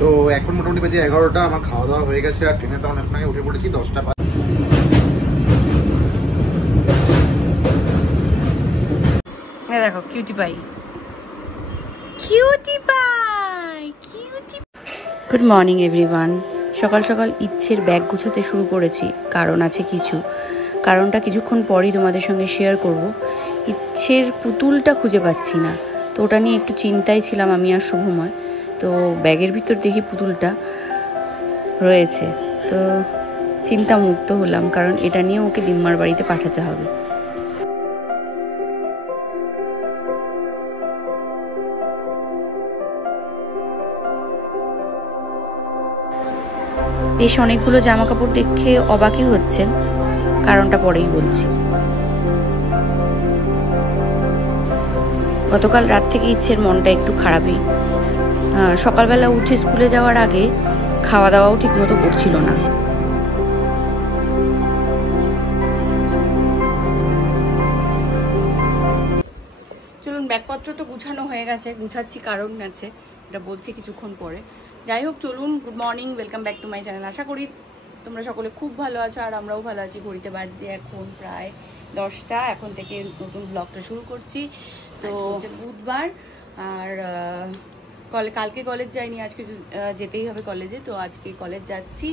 তো এখন মোটামুটি বাজে 11টা, আমার খাওয়া দাওয়া হয়ে গেছে আর ট্রেনে তো অনেক আগে উঠে পড়েছি 10টা। দেখো cutie pie, cutie pie, cutie. Good morning everyone. সকাল সকাল ইচ্ছের ব্যাগ গুছাতে শুরু করেছি, কারণ আছে কিছু। কারণটা কিছুক্ষণ পরই তোমাদের সঙ্গে শেয়ার করব। ইচ্ছের পুতুলটা খুঁজে পাচ্ছি না, তো ওটা নিয়ে একটু চিন্তায় ছিলাম আমি আর শুভময়। তো ব্যাগের ভিতর দেখি পুতুলটা রয়েছে, তো চিন্তা মুক্ত হলাম, কারণ এটা নিয়ে ওকে দিম্মার বাড়িতে পাঠাতে হবে। বেশ অনেকগুলো জামা কাপড় দেখে অবাকই হচ্ছেন, কারণটা পরেই বলছি। গতকাল রাত থেকে ইচ্ছের মনটা একটু খারাপই। সকালবেলা উঠে স্কুলে যাওয়ার আগে খাওয়া দাওয়াও ঠিকমতো করছিল না। চলুন, ব্যাগপত্র তো গুছানো হয়ে গেছে, গুছাচ্ছি কারণ আছে, এটা বলছি কিছুক্ষণ পরে। যাই হোক, চলুন, good morning, welcome back to my channel. আশা করি তোমরা সকলে খুব ভালো আছো, আর আমরাও ভালো আছি। ঘড়িতে বাজছে এখন প্রায় 10টা। এখন থেকে নতুন ব্লগটা শুরু করছি। তো বুধবার, আর কালকে কলেজ যাইনি, আজকে যেতেই হবে কলেজে। তো আজকে কলেজ যাচ্ছি।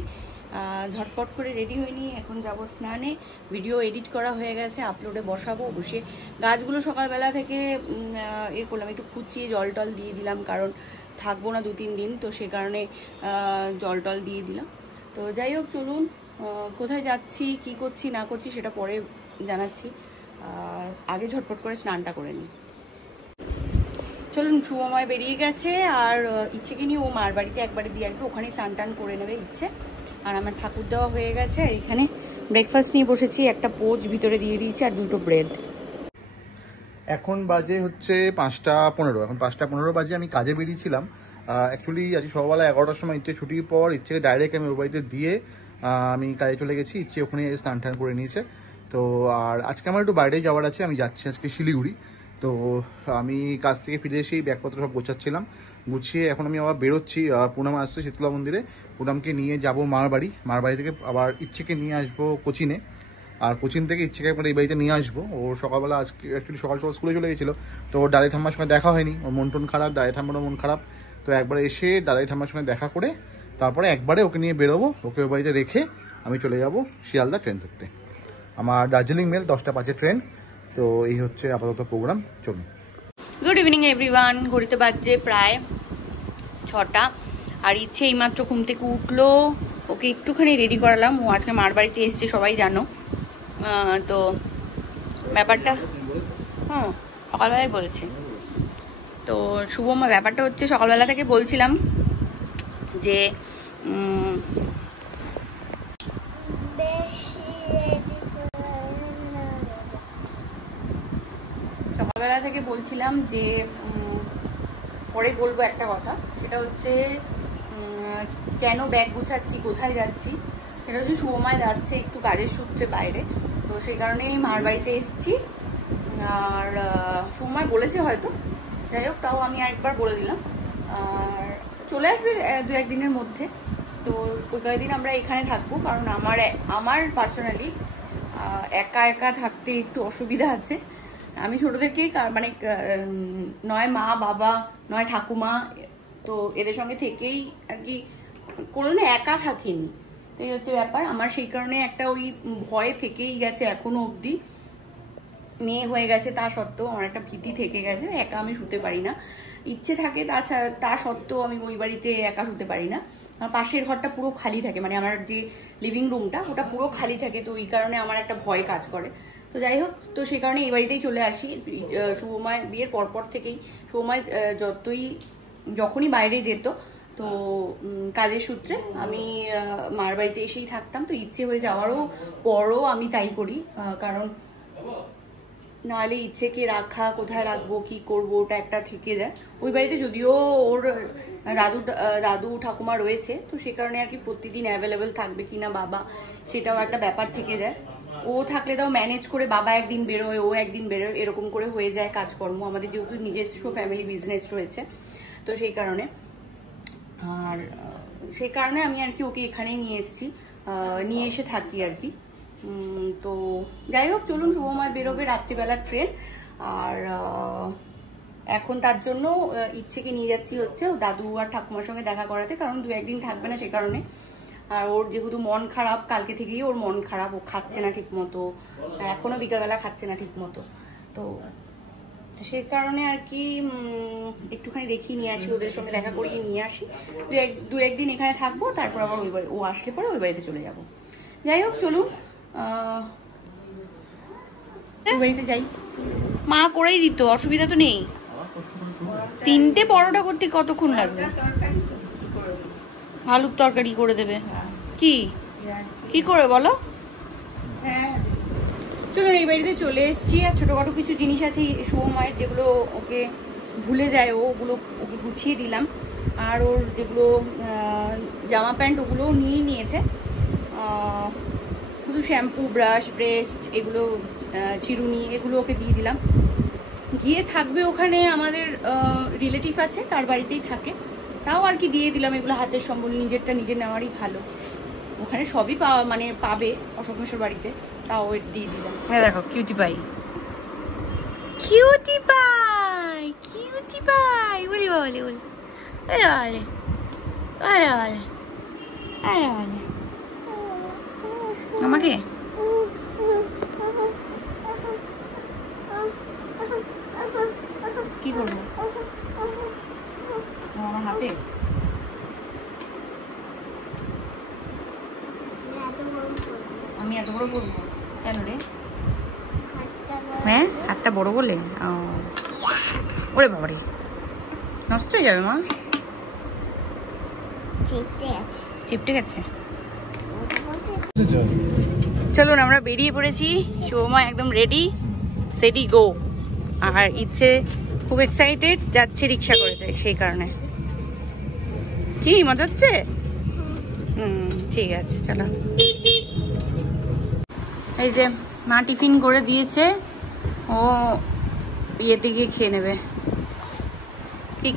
ঝটপট করে রেডি হয়নি, এখন যাব স্নানে। ভিডিও এডিট করা হয়ে গেছে, আপলোডে বসাবো। বসে গাছগুলো সকালবেলা থেকে করলাম, একটু খুঁচিয়ে জল টল দিয়ে দিলাম, কারণ থাকবো না 2-3 দিন, তো সে কারণে জল টল দিয়ে দিলাম। তো যাই হোক, চলুন, কোথায় যাচ্ছি, কি করছি না করছি সেটা পরে জানাচ্ছি। আগে ঝটপট করে স্নানটা করে নিই। চলুন, শুভময় বেরিয়ে গেছে, আর ইচ্ছেকে নিয়ে ও মার বাড়িতে একবারে দিয়ে আসবে, ওখানেই স্নান টান করে নেবে ইচ্ছে। আর আমার ঠাকুর দেওয়া হয়ে গেছে, আর এখানে ব্রেকফাস্ট নিয়ে বসেছি। একটা পোচ ভিতরে দিয়ে দিয়েছি আর 2টো ব্রেড। এখন বাজে হচ্ছে 5টা 15। এখন 5টা 15 বাজে। আমি কাজে বেরিয়েছিলাম। অ্যাকচুয়ালি আজ সকালবেলা 11টার সময় ইচ্ছে ছুটির পর ইচ্ছেকে ডাইরেক্ট আমি ওর বাড়িতে দিয়ে আমি কাজে চলে গেছি। ইচ্ছে ওখানে স্নান টান করে নিয়েছে। তো আর আজকে আমার একটু বাইরে যাওয়ার আছে, আমি যাচ্ছি আজকে শিলিগুড়ি। তো আমি কাজ থেকে ফিরে এসেই ব্যাগপত্র সব গোছাচ্ছিলাম, গুছিয়ে এখন আমি আবার বেরোচ্ছি। পুনাম আসছে শীতলা মন্দিরে, পুনামকে নিয়ে যাব মার বাড়ি। মার বাড়ি থেকে আবার ইচ্ছেকে নিয়ে আসবো কোচিনে, আর কোচিন থেকে ইচ্ছেকে একবার এই বাড়িতে নিয়ে আসবো। ও সকালবেলা আজকে অ্যাকচুয়ালি সকাল সকাল স্কুলে চলে গেছিলো, তো ওর দাদাই ঠাম্মার সঙ্গে দেখা হয়নি, ওর মন টন খারাপ, দাদাই ঠাম্মারও মন খারাপ। তো একবার এসে দাদাই ঠাম্মার সঙ্গে দেখা করে তারপরে একবারে ওকে নিয়ে বেরোবো। ওকে ওই বাড়িতে রেখে আমি চলে যাব শিয়ালদা ট্রেন ধরতে। আমার দার্জিলিং মেল 10টা 5-এ ট্রেন। তো এই হচ্ছে আপাতত প্রোগ্রাম। চলুন। Good evening everyone. ঘড়িতে বাজছে প্রায় 6টা, আর ইচ্ছে এইমাত্র ঘুম থেকে উঠলো। ওকে একটুখানি রেডি করালাম, ও আজকে মার বাড়িতে এসছে, সবাই জানো। তো ব্যাপারটা সকালবেলায় বলেছি। তো শুভমা, ব্যাপারটা হচ্ছে সকালবেলা থেকে বলছিলাম যে পরে বলবো একটা কথা, সেটা হচ্ছে কেন ব্যাগ গুছাচ্ছি, কোথায় যাচ্ছি। সেটা হচ্ছে শুভময় যাচ্ছে একটু কাজের সূত্রে বাইরে, তো সেই কারণেই মার বাড়িতে এসেছি। আর শুভময় বলেছে হয়তো, যাই হোক, তাও আমি আরেকবার বলে দিলাম। আর চলে আসবে 2-1 দিনের মধ্যে। তো ওই কয়েকদিন আমরা এখানে থাকবো, কারণ আমার পার্সোনালি একা একা থাকতে একটু অসুবিধা আছে। আমি ছোটো থেকেই মানে নয় মা বাবা নয় ঠাকুমা, তো এদের সঙ্গে থেকেই আর কি কোনোদিন একা থাকিনি। তো এই হচ্ছে ব্যাপার আমার, সেই কারণে একটা ওই ভয় থেকেই গেছে এখনো অবধি। মেয়ে হয়ে গেছে তা সত্ত্বেও আমার একটা ভীতি থেকে গেছে, একা আমি শুতে পারি না। ইচ্ছে থাকে তা সত্ত্বেও আমি ওই বাড়িতে একা শুতে পারি না। আমার পাশের ঘরটা পুরো খালি থাকে, মানে আমার যে লিভিং রুমটা ওটা পুরো খালি থাকে, তো ওই কারণে আমার একটা ভয় কাজ করে। তো যাই হোক, তো সেই কারণে এই বাড়িতেই চলে আসি। শুভময় বিয়ের পরপর থেকেই শুভময় যখনই বাইরে যেত, তো কাজের সূত্রে আমি মার বাড়িতে এসেই থাকতাম। তো ইচ্ছে হয়ে যাওয়ারও পরও আমি তাই করি, কারণ নাহলে ইচ্ছেকে রাখা, কোথায় রাখবো, কি করবো, ওটা একটা থেকে যায়। ওই বাড়িতে যদিও ওর দাদু ঠাকুমা রয়েছে, তো সে কারণে আর কি প্রতিদিন অ্যাভেলেবেল থাকবে কিনা বাবা, সেটাও একটা ব্যাপার থেকে যায়। ও থাকলে তাও ম্যানেজ করে বাবা একদিন বেরোয়, ও একদিন বেরোয়, এরকম করে হয়ে যায় কাজকর্ম। আমাদের যেহেতু নিজস্ব ফ্যামিলি বিজনেস রয়েছে, তো সেই কারণে। আর সেই কারণে আমি আর কি ওকে এখানেই নিয়ে এসেছি, নিয়ে এসে থাকি আর কি। তো যাই হোক, চলুন, শুভময় বেরোবে রাত্রিবেলার ট্রেন। আর এখন তার জন্য ইচ্ছেকে নিয়ে যাচ্ছি হচ্ছে ও দাদু আর ঠাকুমার সঙ্গে দেখা করাতে, কারণ 2-1 দিন থাকবে না, সে কারণে। আর ওর যেহেতু মন খারাপ, কালকে থেকেই ওর মন খারাপ, ও খাচ্ছে না ঠিক মতো, এখনো বিকালবেলা খাচ্ছে না ঠিক মতো। তো সে কারণে আর কি একটুখানি দেখিয়ে নিয়ে আসি, ওদের সঙ্গে দেখা করিয়ে নিয়ে আসি। 2-1 দিন এখানে থাকবো, তারপর আবার ওই বাড়ি, ও আসলে পরে ওই বাড়িতে চলে যাব। যাই হোক, চলুন ওই বাড়িতে যাই। মা করেই দিত, অসুবিধা তো নেই। 3টে পরোটা করতে কতক্ষণ লাগবে? আলুর তরকারি করে দেবে? কি কি করে বলো? চলুন, এই বাড়িতে চলে এসেছি। আর ছোটখাটো কিছু জিনিস আছে শুভময়ের, যেগুলো ওকে ভুলে যায়, ওগুলো ওকে গুছিয়ে দিলাম। আর ওর যেগুলো জামা প্যান্ট, ওগুলো নিয়ে নিয়েছে। শুধু শ্যাম্পু, ব্রাশ, পেস্ট, এগুলো চিরুনি, এগুলো ওকে দিয়ে দিলাম। গিয়ে থাকবে ওখানে, আমাদের রিলেটিভ আছে, তার বাড়িতেই থাকে, তাও আর কি দিয়ে দিলাম এগুলো হাতের সম্বল। নিজেরটা নিজে নেওয়ারই ভালো, ওখানে সবই মানে পাবে অশোক মেশোর বাড়িতে, তাও দিয়ে দিলাম। দেখো, cutie pie, cutie pie, cutie pie, বলি বলে বলি, আরে বলে, আরে বলে, আরে বলে আমাকে। কি করবো আমার হাতে? আমি এত বড় করবো কেন রে? হ্যাঁ, হাতটা বড় বলে? ওরে বাবারে, নষ্ট হয়ে যাবে মা। চিপটে গেছে। চলুন, আমরা বেরিয়ে পড়েছি। শুভময় একদম রেডি, সেডি গো। আর ইচ্ছে খুব এক্সাইটেড, যাচ্ছে রিক্সা করে, সেই কারণে। কি মজা হচ্ছে? ঠিক আছে, চলো। এই যে মা টিফিন করে দিয়েছে, ও ইয়েতে গিয়ে খেয়ে নেবে।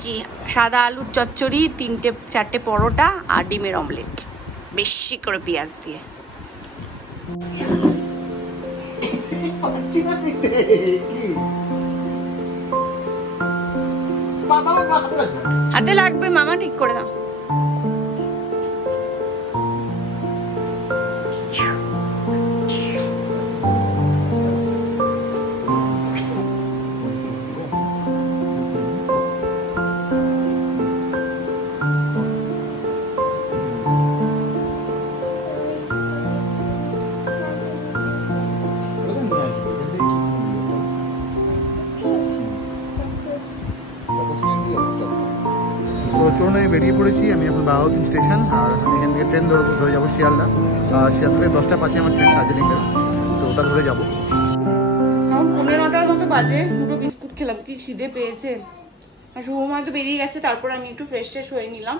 কি সাদা আলুর চচ্চড়ি, 3-4টে পরোটা আর ডিমের অমলেট, বেশি করে পেঁয়াজ দিয়ে। হাতে লাগবে মামা, ঠিক করে দাও। চলুন, আমি বেরিয়ে পড়েছি। আমি এখন বাঘাউদ্দিন স্টেশন, আর এখান থেকে ট্রেন ধরে যাবো শিয়ালদা। শিয়ালদা থেকে 10টা 5-এ আমার ট্রেন দার্জিলিংয়ের, তো ওটা ধরে যাবো। এখন 9:15 মতো বাজে, দুটো বিস্কুট খেলাম, কি খিদে পেয়েছে। আর শুভময় তো বেরিয়ে গেছে, তারপর আমি একটু ফ্রেশ হয়ে নিলাম,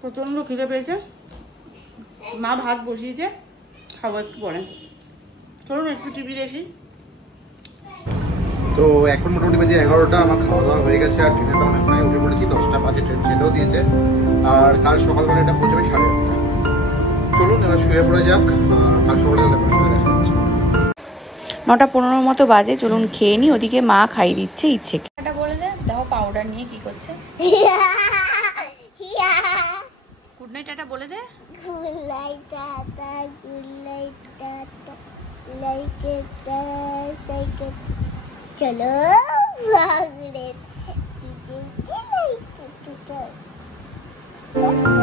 প্রচন্ড খিদে পেয়েছে। মা ভাত বসিয়েছে, খাবো একটু পরে। চলুন একটু টিভি দেখি। তো এখন মোটামুটি বাজে 11টা, আমার খাওয়া দাওয়া হয়ে গেছে। আর ট্রেনে তো অনেক উঠে পড়েছি, 10টা 5-এ ট্রেন ছেড়েও দিয়েছে। আর কাল সকালবেলা এটা পৌঁছাবে 8:30। চলুন এবার শুয়ে পড়ে যাক, কাল সকালে দেখা হচ্ছে। 9:15 মতো বাজে, চলুন খেয়ে নি। ওদিকে মা খাইয়ে দিচ্ছে ইচ্ছেকে। এটা বলে দে, দেখো পাউডার নিয়ে কি করছে। গুড নাইট, এটা বলে দে। Good night tata, good night tata, like it, চলো ভাগরে, লাইক ইট।